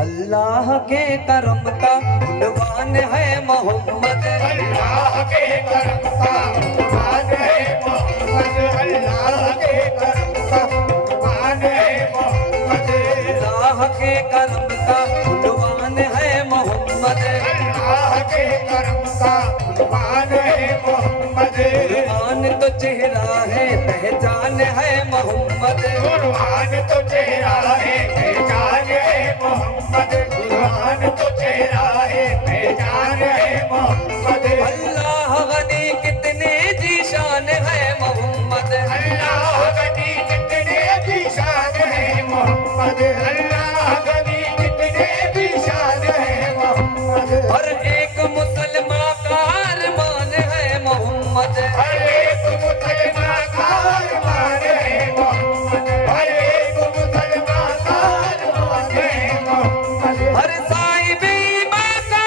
अल्लाह के करम का उन्वान है मोहम्मद। अल्लाह के करम का उन्वान है मोहम्मद। अल्लाह के करम का उन्वान है मोहम्मद। अल्लाह के करम का उन्वान है मोहम्मद। अल्लाह के करम का उन्वान है मोहम्मद। कुर्बान तो चेहरा है पहचान है मोहम्मद। कुर्बान तो चेहरा है पहचान है मोहम्मद। कुर्बान तो चेहरा है पहचान है मोहम्मद। अल्लाह गनी कितने जीशान है मोहम्मद। अल्लाह गनी कितने की शान है मोहम्मद। अल्लाह गनी कितने की शान है मोहम्मद। हर एक मुसलमान का अरमान है मोहम्मद। हर एक मुसलमान का अरमान है मोहम्मद। हर एक मुसलमान का अरमान है मोहम्मद। हर साहिब ईमान का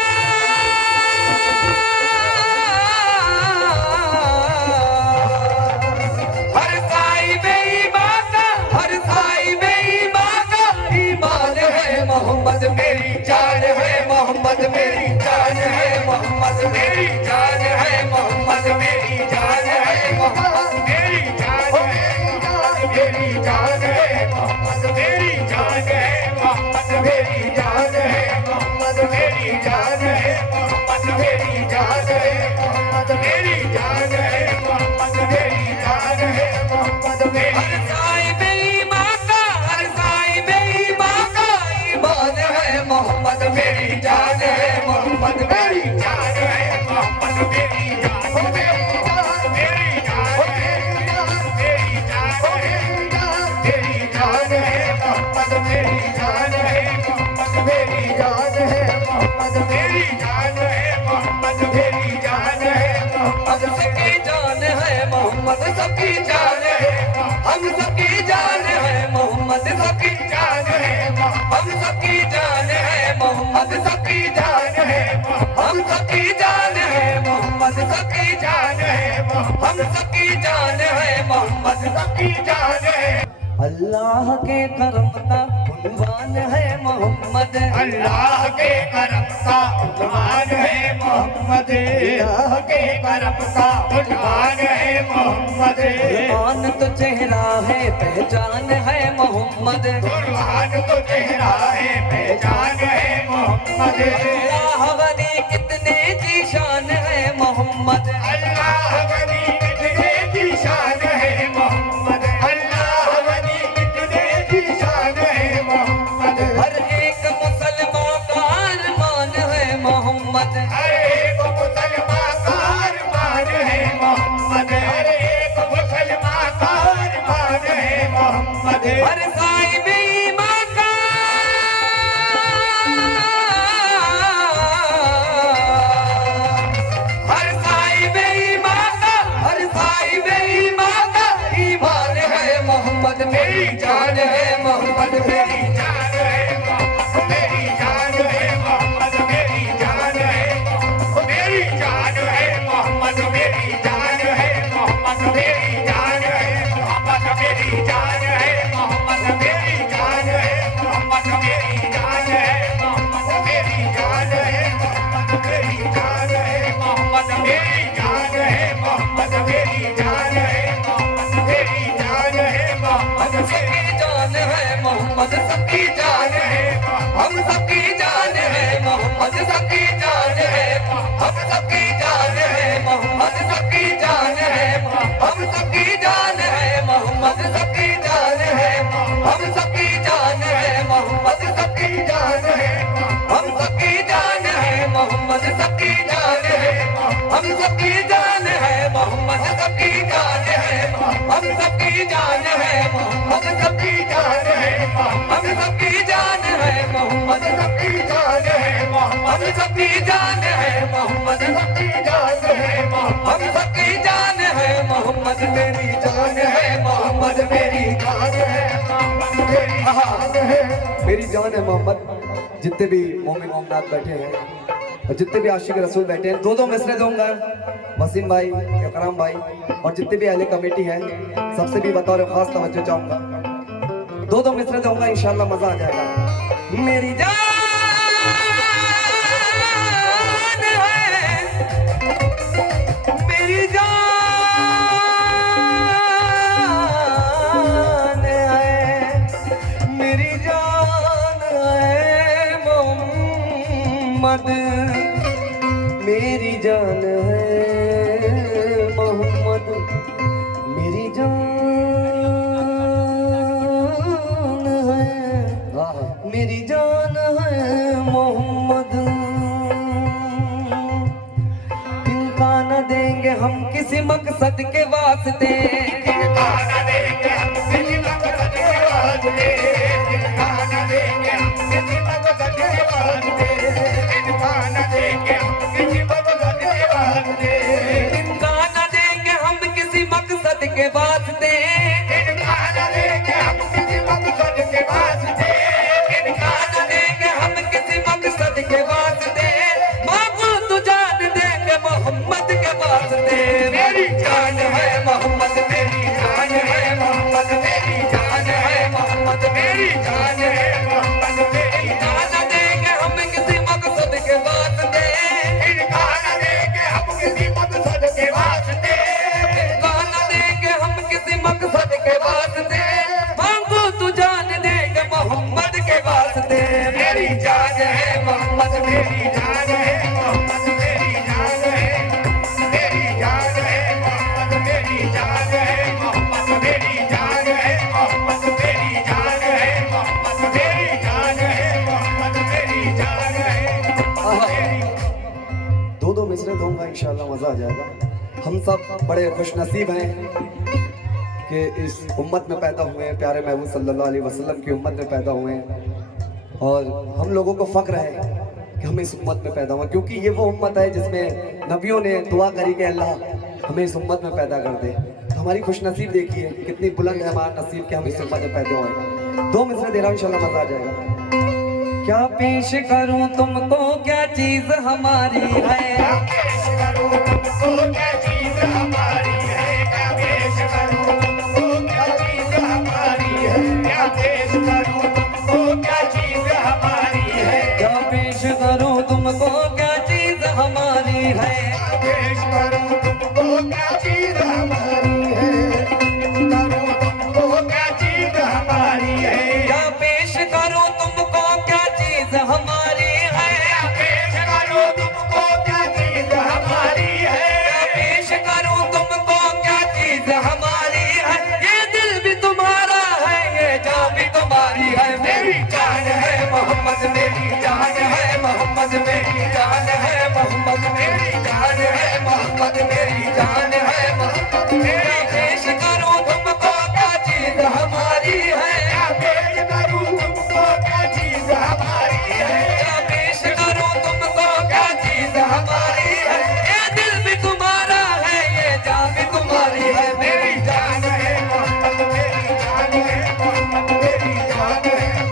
हर साहिब ईमान का हर साहिब ईमान का ईमान है मोहम्मद। मेरी जान है मोहम्मद। मेरी जान है मोहम्मद। मेरी जान है मोहम्मद। मेरी जान है मोहम्मद। मेरी जान है मेरी जान है मोहम्मद। मेरी जान है मोहम्मद। मेरी जान है मोहम्मद। मेरी जान है मोहम्मद। मेरी जान है मोहम्मद। मेरी जान है मोहम्मद। मेरी जान है मोहम्मद। मेरी हर साहिब ईमान का हर साहिब ईमान का ईमान है मोहम्मद। मेरी जान है मोहम्मद। मेरी जान है मोहम्मद। मेरी जान मेरी जान मेरी जान मेरी जान मेरी जान है मोहम्मद। मेरी जान है मोहम्मद। मेरी जान है मोहम्मद। मेरी जान है मोहम्मद। मेरी जान है मोहम्मद। हम सबकी जान है मोहम्मद। सबकी जान है हम सबकी जान है मोहम्मद। सबकी जान है हम सबकी जान है मोहम्मद। सबकी जान है हम सबकी जान है मोहम्मद। सबकी जान है हम सबकी जान है मोहम्मद। सबकी जान है। अल्लाह के करम का उन्वान है मोहम्मद। अल्लाह के करम का उन्वान है मोहम्मद। अल्लाह के करम का उन्वान है मोहम्मद। कुर्बान तो चेहरा है पहचान है मोहम्मद। कुर्बान तो चेहरा है पहचान है मोहम्मद। अल्लाह गनी कितने की शान है मोहम्मद। अल्लाह गनी कितने की शान है मोहम्मद। अल्लाह गनी कितने की शान है मोहम्मद। हर एक मुसलमान का अरमान है मोहम्मद। हर एक मुसलमान का अरमान है मोहम्मद। हर एक मुसलमान का अरमान है मोहम्मद। हर साहिब ईमान का हर साहिब ईमान का हर साहिब ईमान का ईमान है मोहम्मद। मेरी जान है मोहम्मद। मेरी जान है मोहम्मद। मेरी जान है मोहम्मद। मेरी जान है मेरी जान है मोहम्मद। मेरी जान है मोहम्मद। मेरी जान है मोहम्मद। मेरी जान है मोहम्मद। मेरी जान है मोहम्मद। मेरी जान है मोहम्मद। मेरी जान है मोहम्मद। मेरी जान है मोहम्मद। मेरी जान है मोहम्मद। मेरी जान है मोहम्मद। मेरी जान है मोहम्मद। सबकी जान है मोहम्मद। सबकी जान है हम सबकी जान है मोहम्मद। सबकी जान है हम सबकी जान है मोहम्मद। सबकी जान है हम सबकी जान है मोहम्मद। सबकी जान है हम सबकी जान है मोहम्मद। सबकी जान है हम सबकी जान है मोहम्मद। सबकी जान है हम सबकी जान है मोहम्मद। सबकी जान है हम सबकी जान है मोहम्मद। सबकी जान है हम सबकी जान है मोहम्मद। सबकी जान है मोहम्मद। सबकी जान है मोहम्मद। सबकी जान है मोहम्मद। हम सबकी जान है मोहम्मद। मेरी जान है मोहम्मद। मेरी जान है मोहम्मद। मेरी जान है मेरी जान है मोहम्मद। जितने भी मोमिन मोमनाथ बैठे हैं और जितने भी आशिक रसूल बैठे हैं, दो मिसरे दूंगा वसीम भाई, इकराम भाई और जितने भी अहले कमेटी है सबसे भी बतौर खास तवज्जो चाहूंगा। दो मिसरे दूंगा, इंशाल्लाह मजा आ जाएगा। मेरी जान मोहम्मद मेरी जान है, मोहम्मद मेरी जान है, मेरी जान है मोहम्मद। इनका न देंगे हम किसी मकसद के वास्ते, इनका न देंगे हम किसी मकसद के वास्ते, इनका न देंगे हम किसी मकसद के वास्ते, इनका न देंगे हम किसी मकसद के वास्ते, इनका न देंगे हम किसी मकसद के वास्ते, इनका न देंगे हम किसी मकसद के वास्ते, इनका न देंगे हम किसी मकसद के वास्ते। मांगो तो जान देंगे मोहम्मद के वास्ते। मेरी जान है मोहम्मद, मेरी जान है मोहम्मद, मेरी जान है मोहम्मद, मेरी जान है मोहम्मद मेरी जान देंगे हम किसी मकसद के वास्ते। इनका न देंगे हम किसी मकसद के वास्ते, इनका न देंगे हम किसी मकसद के वास्ते। मांगो तो जान देंगे मोहम्मद के वास्ते। मेरी जान है मोहम्मद मेरी जान है मोहम्मद मेरी जान है, मेरी जान है मोहम्मद मेरी जान है, मोहम्मद मेरी जान है, मोहम्मद मेरी जान है, मोहम्मद मेरी जान है, मोहम्मद मेरी जान है। दो मिसरे दूंगा, इंशाल्लाह मजा आ जाएगा। हम सब बड़े खुश नसीब हैं कि इस उम्मत में पैदा हुए हैं, प्यारे महबूब सल्लल्लाहु अलैहि वसल्लम की उम्मत में पैदा हुए हैं। और हम लोगों को फख्र है कि हम इस उम्मत में पैदा हुए, क्योंकि ये वो उम्मत है जिसमें नबियों ने दुआ करी कि अल्लाह हमें इस उम्मत में पैदा कर दे। तो हमारी खुश नसीब देखिए कितनी बुलंद है हमारा नसीब कि हम इस उम्मत में पैदा हुए। दो मिसरे दे रहा हूँ, इंशाल्लाह मजा आ जाएगा। क्या पेश करूं तुमको, क्या चीज हमारी है। क्या पेश करूं तुमको क्या चीज हमारी है, क्या पेश करूं तुमको क्या चीज हमारी है, क्या पेश करूं तुमको क्या चीज हमारी है, क्या पेश करूं तुमको, क्या चीज हमारी है। क्या पेश करूं तुमको क्या चीज हमारी है, करूं तुमको क्या चीज हमारी है, क्या पेश करूं तुमको, क्या चीज हमारी है। क्या पेश करूं तुमको क्या चीज हमारी है, क्या पेश करूं तुमको, क्या चीज हमारी है। ये दिल भी तुम्हारा है, ये जान भी तुम्हारी है। मेरी जान है मोहम्मद, मेरी जान है मोहम्मद, मेरी जान है मोहम्मद, मेरी जान है मोहम्मद, मेरी जान है मोहम्मद, मेरी पेश करूं तुमको, क्या चीज हमारी है। क्या पेश करूं तुमको क्या चीज हमारी है, क्या पेश करूं तुमको, क्या चीज हमारी है। ये दिल भी तुम्हारा है, ये जान भी तुम्हारी है। मेरी जान है मोहम्मद मेरी जान है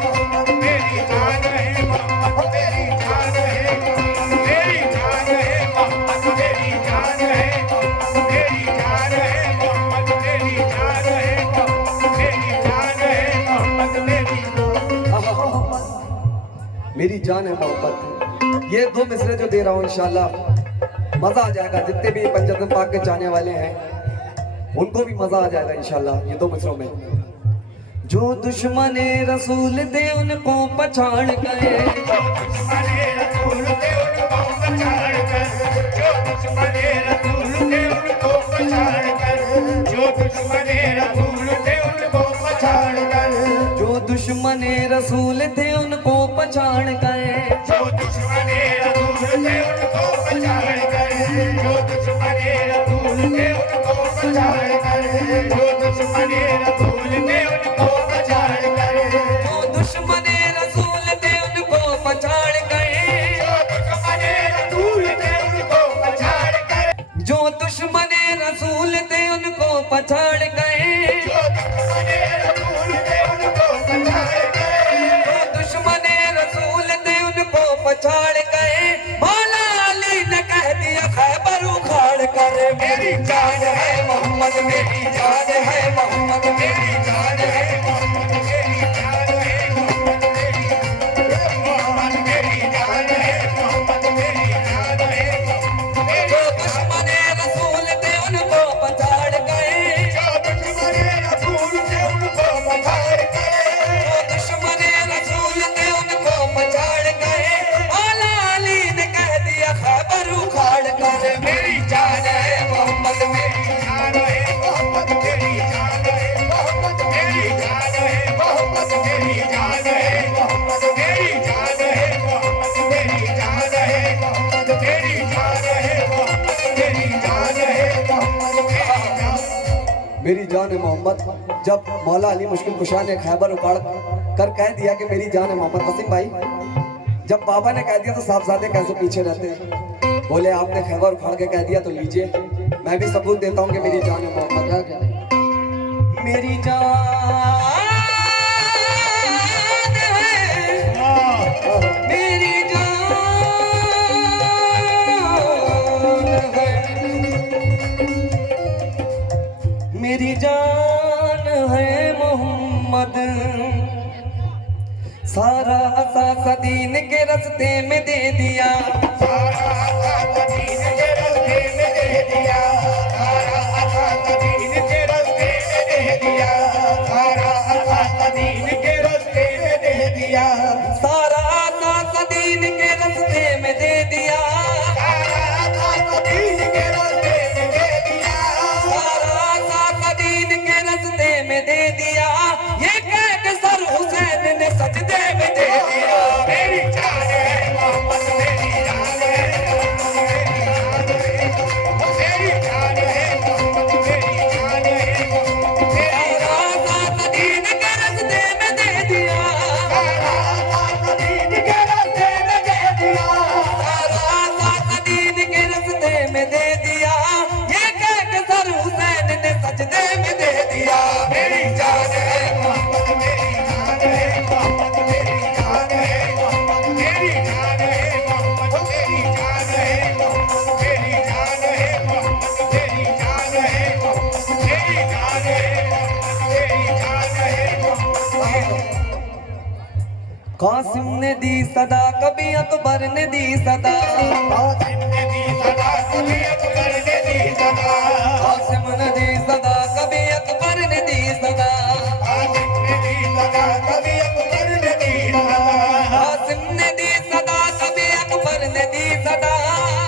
मोहम्मद मेरी जान है मोहम्मद मेरी जान है मोहम्मद मेरी जान है मेरी जान है मोहम्मद मेरी जान है मोहम्मद मेरी जान है मोहम्मद मेरी जान है मोहम्मद मेरी जान है मोहम्मद मेरी मेरी जान है मोहब्बत। ये दो मिसरे जो दे रहा हूँ इंशाल्लाह मजा आ जाएगा। जितने भी पंजाब पाक के जाने वाले हैं उनको भी मजा आ जाएगा इंशाल्लाह ये दो मिसरों में। जो दुश्मने रसूल थे उनको पछाड़ गए, दुश्मने रसूल थे उनको पछाड़ कर, जो दुश्मने रसूल थे उनको पछाड़ कर, जो दुश्मने रसूल थे उनको पछाड़ कर, जो दुश्मने रसूल थे उनको पछाड़ गए। जो दुश्मने रसूल थे उनको पछाड़ कर, जो दुश्मने रसूल थे उनको पछाड़ कर, जो दुश्मने रसूल थे उनको पछाड़ कर, जो दुश्मने रसूल थे उनको पछाड़ गए, जो दुश्मने रसूल थे उनको पछाड़ कर, जो दुश्मने रसूल थे उनको पछाड़ गए, जो दुश्मने रसूल थे उनको पछाड़ कर, जो दुश्मने रसूल थे उनको पछाड़ गए। मौला अली ने कह दिया खैबर उखाड़ कर। मेरी जान है मोहम्मद, मेरी जान है मोहम्मद, मेरी जान है मोहम्मद मेरी जान है मोहम्मद मेरी मोहम्मद मेरी जान है मोहम्मद मेरी जान है जो दुश्मने रसूल थे उनको पछाड़ गए, जो मेरी जान है मोहम्मद। जब मौला अली मुश्किल कुशा ने खैबर उखाड़ कर कह दिया कि मेरी जान है मोहम्मद, वसीम भाई जब बाबा ने कह दिया तो साहबजादे कैसे पीछे रहते हैं? बोले आपने खैबर उखाड़ के कह दिया तो लीजिए, मैं भी सबूत देता हूँ कि मेरी जान है मोहम्मद। क्या कहते हैं? मेरी जान मेरी जान है, मेरी जान है मोहम्मद। सारा असासा दीन के रास्ते में दे दिया, सारा असासा दीन के रास्ते में दे दिया, सारा असासा दीन के रास्ते में दे दिया, सारा असासा दीन के रास्ते में दे दिया, सारा असासा दीन के रास्ते में दे दिया, सारा असासा दीन के रास्ते में दे दिया, सारा असासा दीन के रास्ते में दे दिया। ये कह के सर हुसैन ने सजदे में दे दिया। मेरी जान है मोहम्मद, मेरी जान है मोहम्मद, मेरी जान है मोहम्मद, मेरी जान है मोहम्मद, मेरी सारा असासा दीन के रास्ते में दे दिया, सारा असासा दीन के रास्ते में दे दिया, सारा असासा दीन के रास्ते में दे दिया। ये कह के सर हुसैन ने सजदे में दे दिया। मेरी जान है मोहम्मद, मेरी जान है मोहम्मद, मेरी जान है मोहम्मद, मेरी जान है मोहम्मद, मेरी जान है मोहम्मद, मेरी जान है मोहम्मद, मेरी जान है मोहम्मद, मेरी जान है मोहम्मद, मेरी जान है मोहम्मद। कासिम ने दी सदा, कभी अकबर ने दी सदा, कासिम ने दी सदा, कभी अकबर ने दी सदा, कासिम ने दी सदा, कभी अकबर ने दी सदा, कासिम ने दी सदा, कभी अकबर ने दी सदा, कासिम ने दी सदा, कभी अकबर ने दी सदा,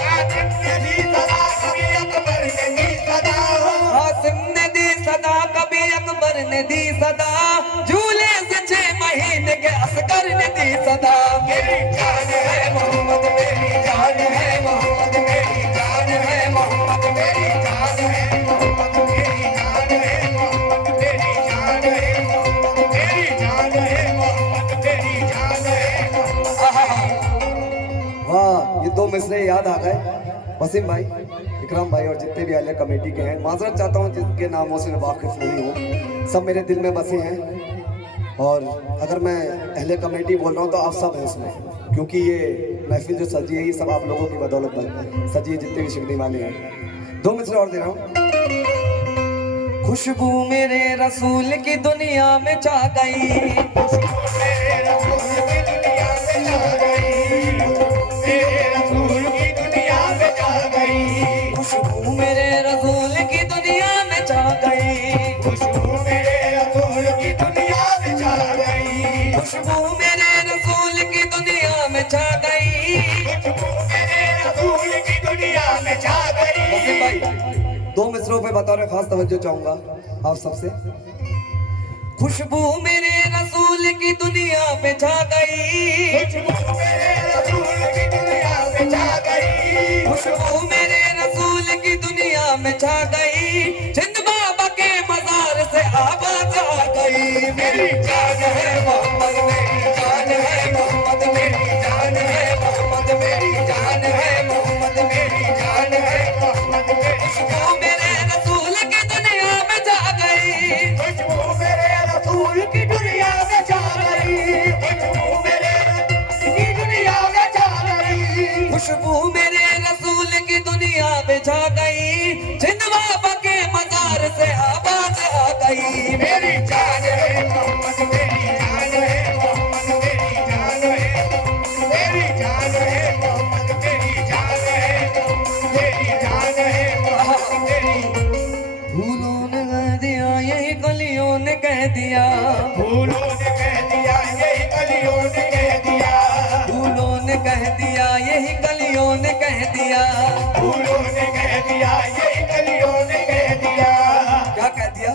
कासिम ने दी सदा, कभी अकबर ने दी सदा, कासिम ने दी सदा, कभी अकबर ने दी सदा। झूले से 6 महीने के असगर ने दी सदा। मेरी जान है मोहम्मद, मेरी जान है मोहम्मद, मेरी जान है मोहम्मद, मेरी जान है मोहम्मद, मेरी जान है मोहम्मद, मेरी जान है मोहम्मद, मेरी जान है मोहम्मद, मेरी जान है मोहम्मद। वाह, ये दो मिसरे याद आ गए वसीम भाई, इकराम भाई और जितने भी अहले कमेटी के हैं। माजरत चाहता हूँ जिनके नामों से मैं वाकिफ नहीं हूँ, सब मेरे दिल में बसे हैं। और अगर मैं अहले कमेटी बोल रहा हूँ तो आप सब हैं उसमें, क्योंकि ये महफिल जो सजी है ये सब आप लोगों की बदौलत सजी है, जितने भी शिकनी वाले हैं। दो मिसरे और दे रहा हूँ। खुशबू मेरे रसूल की दुनिया में छा गई, मेरे रसूल की दुनिया में छा गई, मेरे रसूल की दुनिया में छा गई, खुशबू मेरे रसूल की दुनिया में छा गई, खुशबू मेरे रसूल की दुनिया में छा गई, खुशबू मेरे रसूल की दुनिया में छा गई। खुशबू मेरे रसूल की दुनिया में छा वसीम गई। भाई, दो मिसरों पे बतौर खास तवज्जो चाहूंगा आप सबसे। खुशबू मेरे रसूल की दुनिया में छा गई, खुशबू मेरे रसूल की दुनिया में छा गई, खुशबू मेरे रसूल की दुनिया में छा गई। जिंद बाबा के मजार से आवाज आ गई। मेरी जान है मोहम्मद, मेरी जान है मोहम्मद, मेरी जान है मोहम्मद, मेरी जान है मोहम्मद, मेरी जान है मोहम्मद, मेरी खुशबू मेरे रसूल की दुनिया में छा गई, खुशबू मेरे रसूल की दुनिया में छा गई, खुशबू मेरे रसूल की दुनिया में छा गई, खुशबू मेरे रसूल की दुनिया में छा गई। जिंद बाबा के मजार से आवाज आ गई। मेरी जान है मोहम्मद, मेरी जान है मोहम्मद, मेरी जान है मोहम्मद, मेरी जान है मोहम्मद, मेरी जान है मोहम्मद, मेरी जान है मोहम्मद, मेरी फूलों ने कह दिया, यही कलियों ने कह दिया, फूलों ने कह दिया, यही कलियों ने कह दिया, फूलों ने कह दिया, यही कलियों ने कह दिया। फूलों ने कह दिया, यही कलियों ने कह दिया, क्या कह दिया?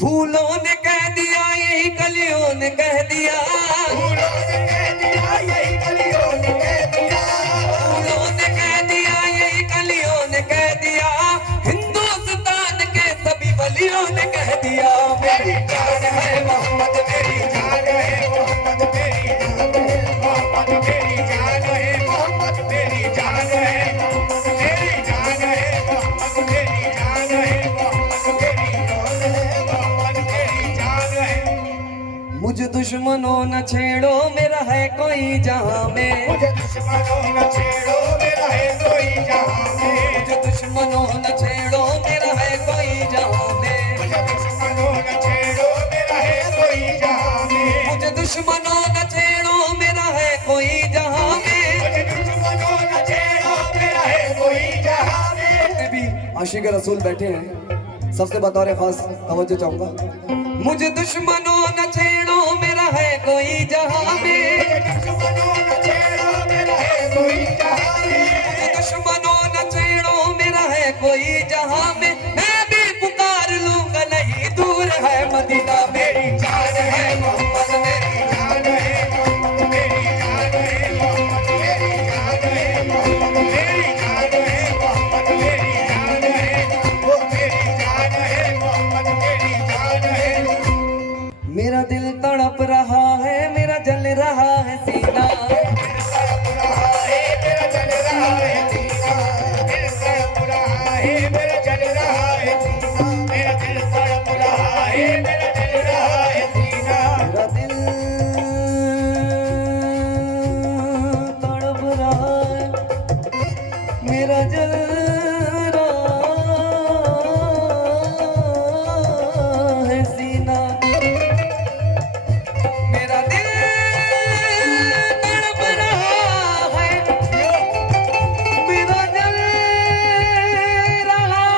फूलों ने कह दिया, यही कलियों ने कह दिया, फूलों ने कह दिया, यही कलियों ने कह दिया, फूलों ने कह दिया, यही कलियों ने कह दिया। हिंदुस्तान के सभी दिया, मेरी जान है मोहम्मद मेरी जान है मोहम्मद मेरी जान है मोहम्मद मेरी जान है मोहम्मद मेरी जान है मेरी जान है मोहम्मद मेरी जान है मोहम्मद मेरी जान है मोहम्मद मेरी जान है मुझे दुश्मनों न छेड़ो मेरा है कोई जहां में, मुझे दुश्मनों न छेड़ो मेरा है कोई जहां में मुझे दुश्मनों न छेड़ो मेरा है कोई जहां में, मुझे दुश्मनों न छेड़ो मेरा है कोई जहां में मुझे दुश्मनों न छेड़ो मेरा है कोई जहां में। मुझे दुश्मनों न छेड़ो मेरा है कोई जहां में जितने भी आशिक रसूल बैठे हैं सबसे बतौर खास तवज्जो चाहूंगा। मुझे दुश्मनों न छेड़ो मेरा है कोई जहां में, मुझे दुश्मनों न छेड़ो मेरा है कोई जहां में मुझे दुश्मनों न छेड़ो मेरा है कोई जहां में, मैं भी पुकार लूंगा नहीं दूर है मदीना, मेरी जान है मोहम्मद मेरी जान है मोहम्मद मेरी जान है मोहम्मद मेरी जान है मोहम्मद मेरी जान है मोहम्मद मेरी जान है वो मेरी जान है मोहम्मद मेरी जान है मेरा दिल तड़प रहा है मेरा जल रहा है सीना, तड़प रहा है मेरा जल रहा है सीना दिल तड़प रहा है मेरा जल रहा है सीना मेरा दिल तड़प रहा है मेरा जल रहा है सीना मेरा दिल तड़प रहा है मेरा जल रहा है सीना, मेरा दिल तड़प रहा है मेरा जल रहा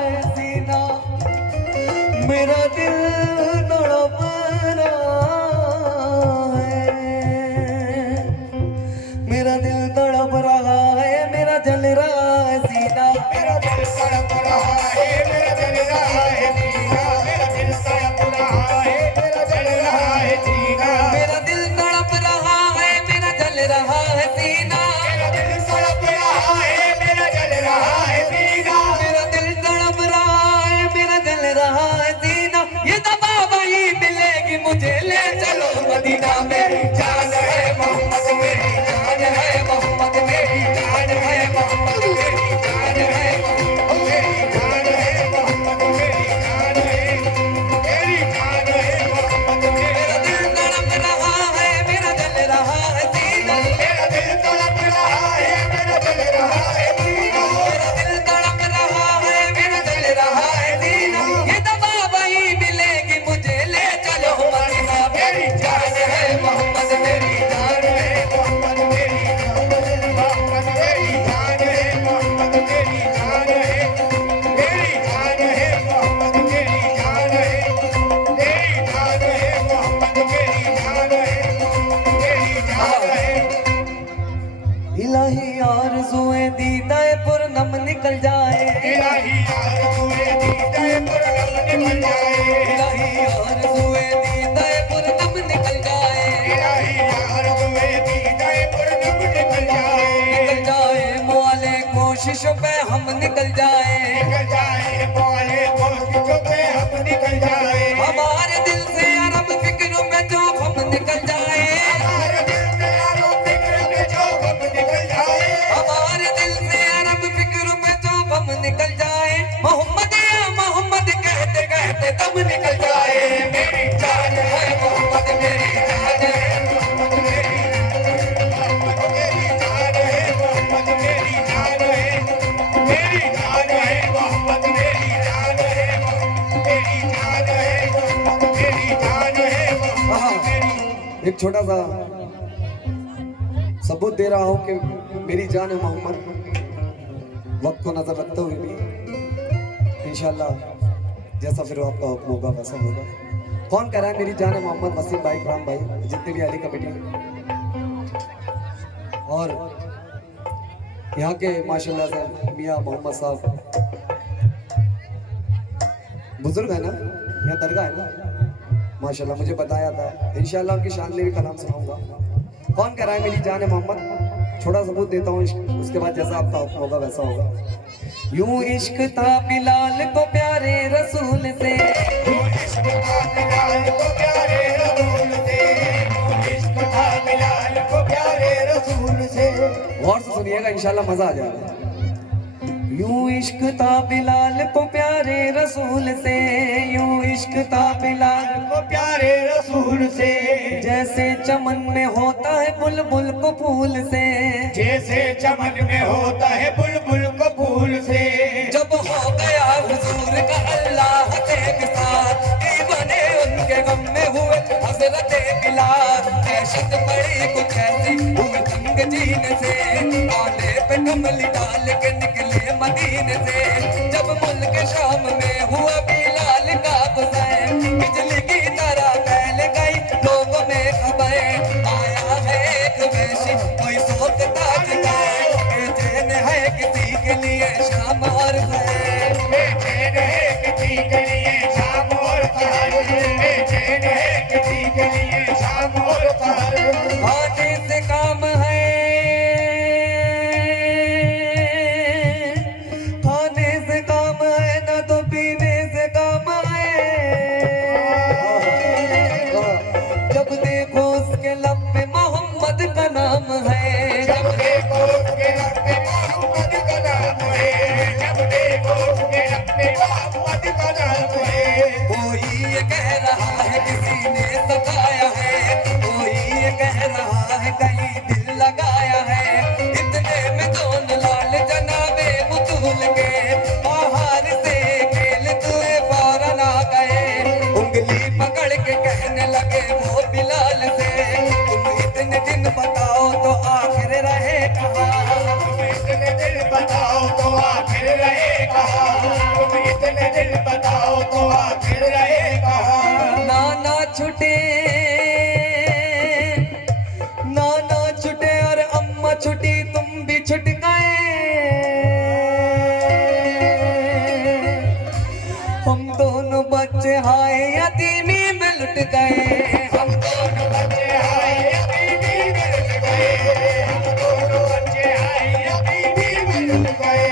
है सीना, मेरा दिल तड़प रहा है मेरा दिल तड़प रहा है मेरा जल रहा है सीना, मेरा दिल तड़प रहा है मेरा जल रहा है सीना मेरा दिल तड़प रहा है मेरा जल रहा है सीना मेरा दिल तड़प रहा है मेरा जल रहा है सीना, मेरा दिल तड़प रहा है मेरा जल रहा है सीना मेरा दिल तड़प रहा है मेरा जल रहा है सीना, ये दवा वही मिलेगी मुझे ले चलो मदीना, मेरी जान है मोहम्मद मेरी जान है मोहम्मद मेरी जान है मोहम्मद मेरी जान है ओ मेरी जान है मोहम्मद मेरी जान है मेरी जान है मोहम्मद मेरा मेरी दिल तड़प रहा है मेरा जल रहा है सीना, मेरा दिल तड़प रहा है मेरा जल रहा है सीना मेरा दिल तड़प रहा है मेरा जल रहा है सीना, ये दवा वही मिलेगी मुझे ले चलो मदीना, मेरी जान है मोहम्मद मेरी जान है मोहम्मद मेरी जान है मोहम्मद मेरी जान है मोहम्मद मेरी जान है मेरी जान है मोहम्मद मेरी जान है मेरी जान है मोहम्मद मेरी जान है मेरी जान है इलाही आरज़ुए दीदाए पुरनम निकल जाए, इलाही यार तुए दीदाए पुरनम निकल जाए इलाही आरज़ुए दीदाए पुरनम निकल जाए, इलाही यार तुए दीदाए पुरनम निकल जाए मोले कोशिशों पे हम निकल जाए, बोले कोशिशों पे हम निकल जाए हमारे दिल से अरब फिक्रों में जो हम निकल जाए, हमारे दिल से यारों फिक्र में जो हम निकल जाए हमारे दिल से अरब फिक्रों में जो हम निकल जाए, मोहम्मद या मोहम्मद कहते कहते दम निकल जाए, मेरी जान है मोहम्मद मेरी जान है मोहम्मद मेरी जान है मोहम्मद मेरी जान है मेरी जान है मोहम्मद मेरी जान है मेरी जान है मोहम्मद मेरी जान है हाँ, एक छोटा सा सबूत दे रहा हूँ कि मेरी जान है मोहम्मद। वक्त को नजर रखते हुए भी इंशाल्लाह जैसा फिर आपका हुक्म होगा वैसा होगा। कौन कह रहा है मेरी जान है मोहम्मद? वसीम भाई, इकराम भाई, जितने भी अली कमेटी और यहाँ के माशाल्लाह से मियाँ मोहम्मद साहब बुजुर्ग है ना, यहाँ दरगाह है ना माशाल्लाह, मुझे बताया था। इंशाल्लाह उनकी शान में भी कलाम सुनाऊंगा। कौन कह रहा है मेरी जान है मोहम्मद? छोटा सबूत देता हूँ, उसके बाद जैसा आपका हुक्म होगा वैसा होगा। यूं इश्क था बिलाल को प्यारे रसूल से, जो इश्क था बिलाल को प्यारे रसूल से, जो इश्क था बिलाल को प्यारे रसूल से। गौर से सुनिएगा, इंशाल्लाह मजा आ जाएगा। यूं इश्क था बिलाल को प्यारे रसूल से, यूं इश्क था बिलाल को प्यारे रसूल से, जैसे चमन में होता है बुलबुल को फूल से, जैसे चमन में होता है बुलबुल को फूल से। जब हो गया हुजूर का अल्लाह के साथ, दीवाने उनके गम में हुए हजरत बिलाल। दहशत पड़ी कुछ ऐसी हुए तंग जीने से, आले पे कमली डाल के निकले मदीने से। जब मुल्क शाम में हुआ बिलाल का गुज़र, बिजली की तरह फैल गई लोगों में खबर। आया है एक वैशी कोई सोचता जगाए, बेचैन है किसी के लिए शाम और सहर। बेचैन है किसी के लिए शाम और सहर, बेचैन है किसी के लिए शाम और सहर। खाने से काम है, खाने से काम है ना तो पीने से काम है। जब देखो उसके लब पे मोहम्मद का नाम है, जब देखो उसके रब पे मोहम्मद का नाम है, जब देखो उसके रब पे मोहम्मद का नाम है। कोई ये कह रहा है किसी ने सताया है, कोई ये कह रहा है कहीं दिल लगाया है। इतने में दोनों लाल जनाबे मुतुल के बाहर से खेलते हुए फौरन आ गए। उंगली पकड़ के कहने लगे वो बिलाल से, तुम इतने दिन बताओ तो आखिर रहे कहाँ। तुम इतने दिन बताओ तो आखिर रहे कहाँ, तुम इतने दिन बताओ तो आखिर रहे कहाँ। नाना छुटे, नाना छुटे और अम्मा छुटी, तुम भी छुट गए। हम दोनों बच्चे हाय यतीमी में लुट गए। हम दोनों बच्चे आए अभी भी मिल गए, हम दोनों बच्चे आए अभी भी मिल गए।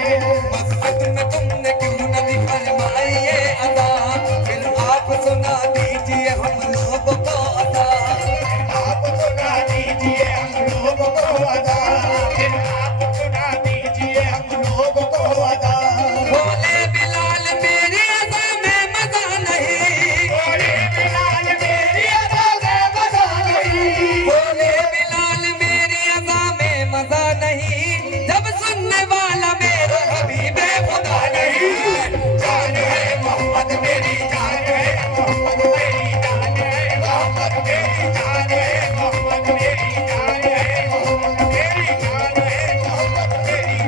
मस्जिद में तुमने क्यों न दी फरमाई ये अदा, फिर आप सुना दीजिए हम लोगों को अदा। आप सुना दीजिए हम लोगों को अदा, फिर आप सुना दीजिए हम लोगों को अदा। बोले बिलाल मेरी अदा में मजा नहीं, बोले बिलाल मेरी अदा में मजा नहीं, बोले बिलाल मेरी अदा में मजा नहीं। जब सुनने वाला मेरा हबीब खुदा नहीं। जान है मोहम्मद मेरी जान है, मोहम्मद मेरी जान है, मोहम्मद मेरी जान है, मोहम्मद मेरी जान है, मोहम्मद मेरी जान है, मोहम्मद मेरी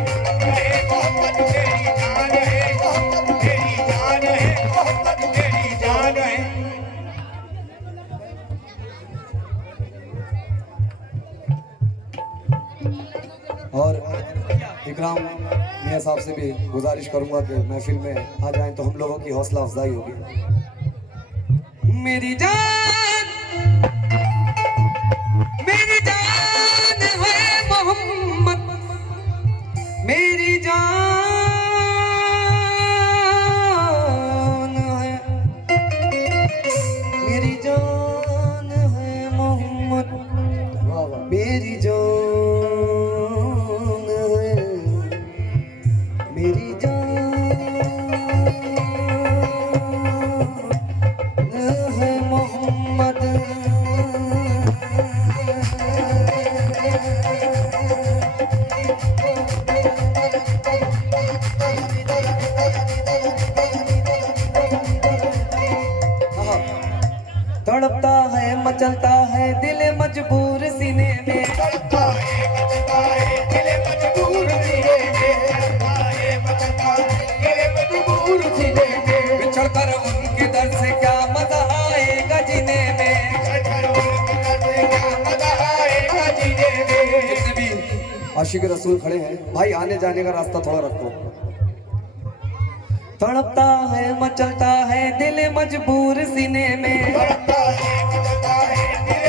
मोहम्मद मेरी जान है, मोहम्मद मेरी जान है, मोहम्मद मेरी जान है। और इकराम मियाँ साहब से भी गुजारिश करूंगा कि महफिल में आ जाएं तो हम लोगों की हौसला अफजाई होगी। मेरी जान, मेरी जान है मोहम्मद, मेरी जान है, मेरी जान है मोहम्मद, वाह वाह। मेरी जान है, मेरी जान है मोहम्मद। तड़पता है मचलता है दिल मजबूर सीने में, तड़पता है मचलता है दिल मजबूर सीने में, तड़पता है मचलता है दिल मजबूर सीने में। बिछड़ कर उनके दर से क्या मजा आएगा जीने में। जितने भी आशिक रसूल खड़े हैं भाई, आने जाने का रास्ता थोड़ा रखो। तड़पता है मचलता है दिल मजबूर सीने में, तड़पता है मचलता है दिल